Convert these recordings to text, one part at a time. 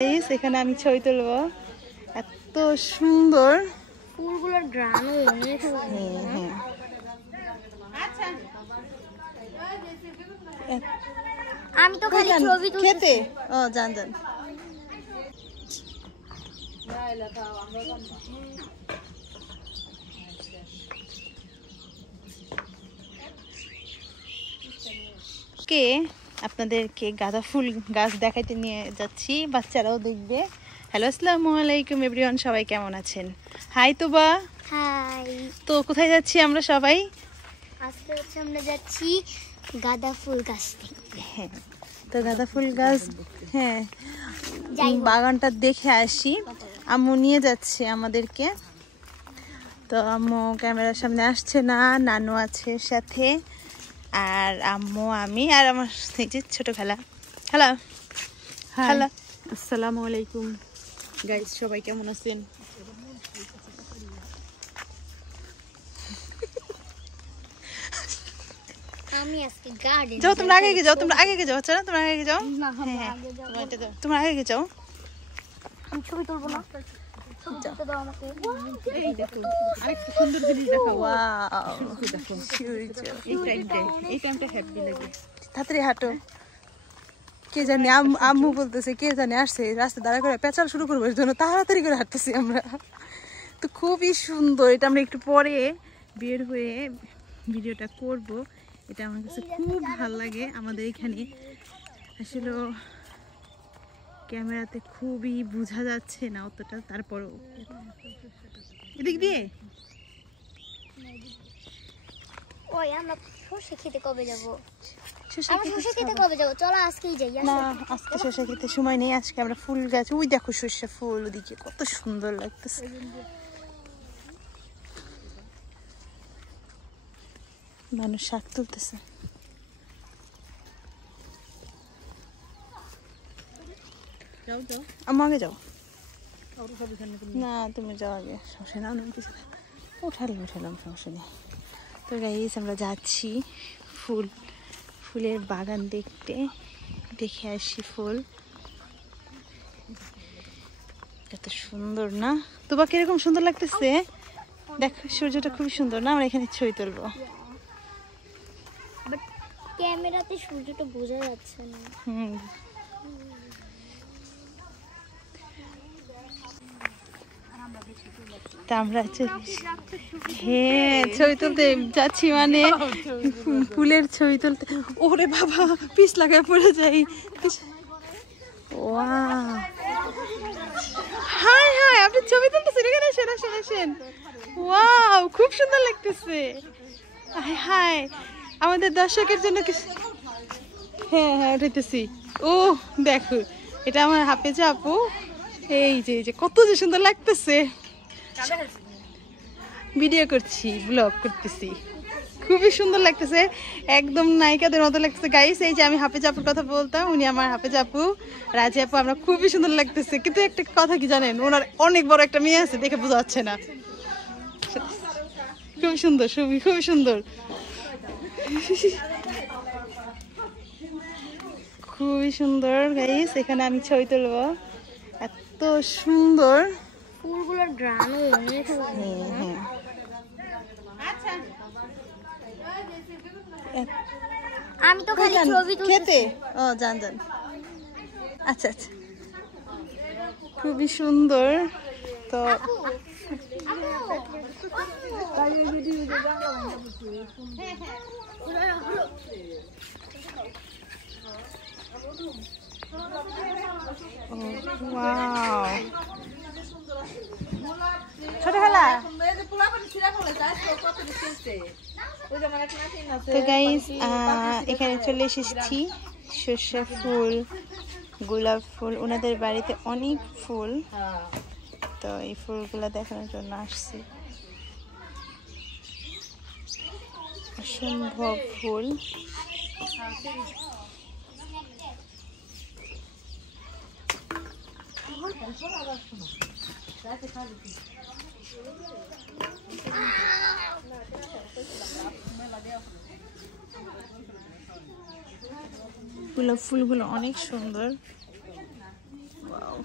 এখানে আমি ছবি তুলবো। এত সুন্দর ফুলগুলোর গ্রানও অনেক। আমি তো খালি ছবি তুলছি খেতে। ও জান জান। কে আপনাদেরকে গাঁদা ফুল গাছ দেখাইতে নিয়ে যাচ্ছি, বাচ্চারাও দেখবে। হ্যালো, আসসালামু আলাইকুম এভরিওয়ান, সবাই কেমন আছেন? হাই তোবা। হাই। তো কোথায় যাচ্ছি আমরা সবাই? আজকে হচ্ছে আমরা যাচ্ছি গাঁদা ফুল গাছ দেখতে। হ্যাঁ, তো গাঁদা ফুল গাছ, হ্যাঁ, বাগানটা দেখে আসি। আম্মু নিয়ে যাচ্ছে আমাদেরকে। তো আম্মু ক্যামেরার সামনে আসছে না, নানু আছে সাথে, আর আম্মু, আমি আর আমার ছোট খালা। হ্যালো হ্যালো, আসসালামু আলাইকুম গাইস, সবাই কেমন আছেন? আমি আজকে গার্ডেন যাও, তোমরা আগে যাও, তোমরা আগে যাও, আচ্ছা তোমরা আগে যাও। না, হ্যাঁ, আগে যাব। তোমরা আগে যাও। আমি ছবি তুলবো না, ছবি দাও আমাকে। এই দেখো, আরেকটা সুন্দর জিনিস দেখো। ওয়াও, দেখো এই টাইমটা হ্যাপি লাগে। তাড়াতাড়ি হাঁটো। কে জানি আম্মু বলতেছে কে জানি আসছে, রাস্তা দাঁড়া করে পেঁচাল শুরু করবো, এর জন্য তাড়াতাড়ি করে হাঁটতেছি আমরা। তো খুবই সুন্দর, এটা আমরা একটু পরে বের হয়ে ভিডিওটা করব। এটা আমার কাছে খুব ভালো লাগে। আমাদের এখানে আসলে ক্যামেরাতে খুবই বোঝা যাচ্ছে না অতটা, তারপরও এদিক দিয়ে। ওই আমরা সরষে খেতে কবে যাব? শসা আমরা সরষে খেতে কবে যাব? চলো আজকেই যাই। না, আজকে শসা খেতে সময় নেই। আজকে আমরা ফুল গাছ, ওই দেখো সর্ষে ফুল, ওদিকে কত সুন্দর লাগতেছে। মানুষ শাক তুলতেছে। আম্মু আগে যাও। না, তুমি যাও আগে, সমস্যা না, অনেক কিছু উঠালাম, সমস্যা নেই। তো গাইস, আমরা যাচ্ছি ফুলের বাগান দেখতে, দেখে আসি ফুল। এত সুন্দর না? তোমার কিরকম সুন্দর লাগতেছে? দেখো সূর্যটা খুবই সুন্দর না? আমরা এখানে ছবি তুলবো। ক্যামেরাতে সূর্যটা বোঝা যাচ্ছে না। তা আমরা হ্যাঁ ছবি তুলতে যাচ্ছি, মানে ফুলের ছবি তুলতে। ওরে বাবা, পিস লাগায় পড়ে যাই। হাই হাই, আপনি ছবি তুলতেছেন এখানে? আসেন। ওয়াও, খুব সুন্দর লাগতেছে। হাই হাই, আমাদের দর্শকের জন্য কিছু। হ্যাঁ উঠাইতেছি। ও দেখো, এটা আমার হাফেজা আপু। এই যে কত যে সুন্দর লাগতেছে। ভিডিও করছি, ব্লগ করতেছি, খুবই সুন্দর লাগতেছে, একদম নায়িকাদের মতো লাগতেছে গাইস। এই যে আমি হাফেজা আপুর কথা বলতাম, উনি আমার হাফেজা আপু, রাজি আপু। আমরা খুবই সুন্দর লাগতেছে, কিন্তু একটা কথা কি জানেন, ওনার অনেক বড় একটা মেয়ে আছে, দেখে বোঝা যাচ্ছে না। খুবই সুন্দর ছবি, খুবই সুন্দর, খুবই সুন্দর গাইস। এখানে আমি ছবি তুলবো। এত সুন্দর ফুলগুলোর গ্রানও অনেক। আমি তো খালি ছবি তুলছি। খেতে। ও জান জান। আচ্ছা, খুবই সুন্দর। তো ছোট খেলা। তো গাইস, এখানে চলে এসেছি। সর্ষে ফুল, গোলাপ ফুল, ওনাদের বাড়িতে অনেক ফুল। তো এই ফুলগুলা দেখানোর জন্য আসছি। অসম্ভব ফুল। গোলাপ ফুলগুলো অনেক সুন্দর। ওয়াও।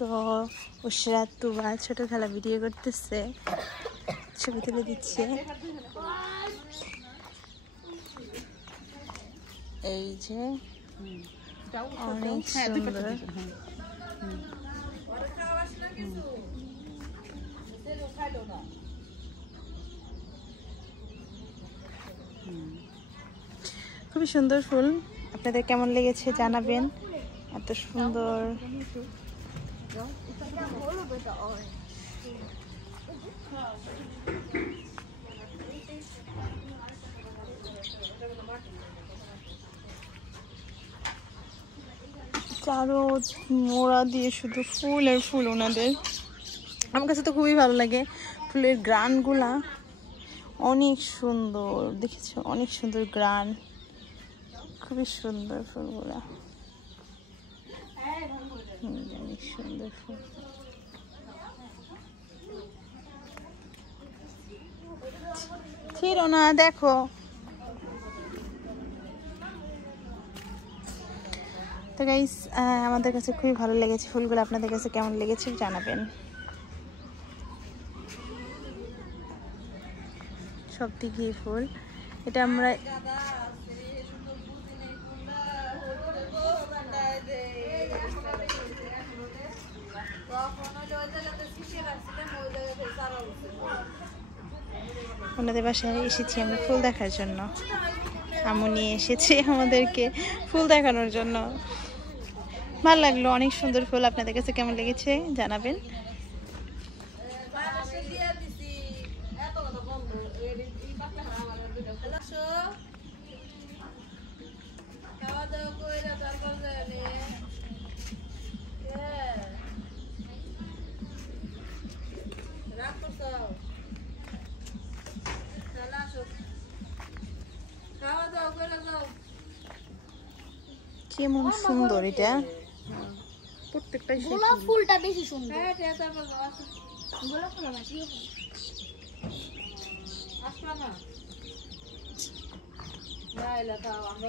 তো উশরাত তুবা ছোট খেলা ভিডিও করতেছে, ছবি তুলে দিচ্ছে। এই যে অনেক সুন্দর। খুবই সুন্দর ফুল, আপনাদের কেমন লেগেছে জানাবেন। এত সুন্দর। চারো মোড়া দিয়ে শুধু ফুল আর ফুল ওনাদের। আমার কাছে তো খুবই ভালো লাগে, ফুলের গ্রানগুলা অনেক সুন্দর, দেখেছো অনেক সুন্দর গ্রান, খুবই সুন্দর ফুলগুলা, অনেক সুন্দর ফুল। ছিল না দেখো। তো গাইস আমাদের কাছে খুবই ভালো লেগেছে ফুলগুলো, আপনাদের কাছে কেমন লেগেছে জানাবেন। সব দিকে ফুল, এটা আমরা ওনাদের বাসায় এসেছি আমরা ফুল দেখার জন্য। আম্মু নিয়ে এসেছে আমাদেরকে ফুল দেখানোর জন্য। ভালো লাগলো, অনেক সুন্দর ফুল। আপনাদের কাছে কেমন লেগেছে জানাবেন। কেমন সুন্দর এটা, প্রত্যেকটা গোলাপ ফুলটা বেশি সুন্দর। গোলাপ ফুল আমার প্রিয় ফুল। আসলা না, না এলা দাও আমরা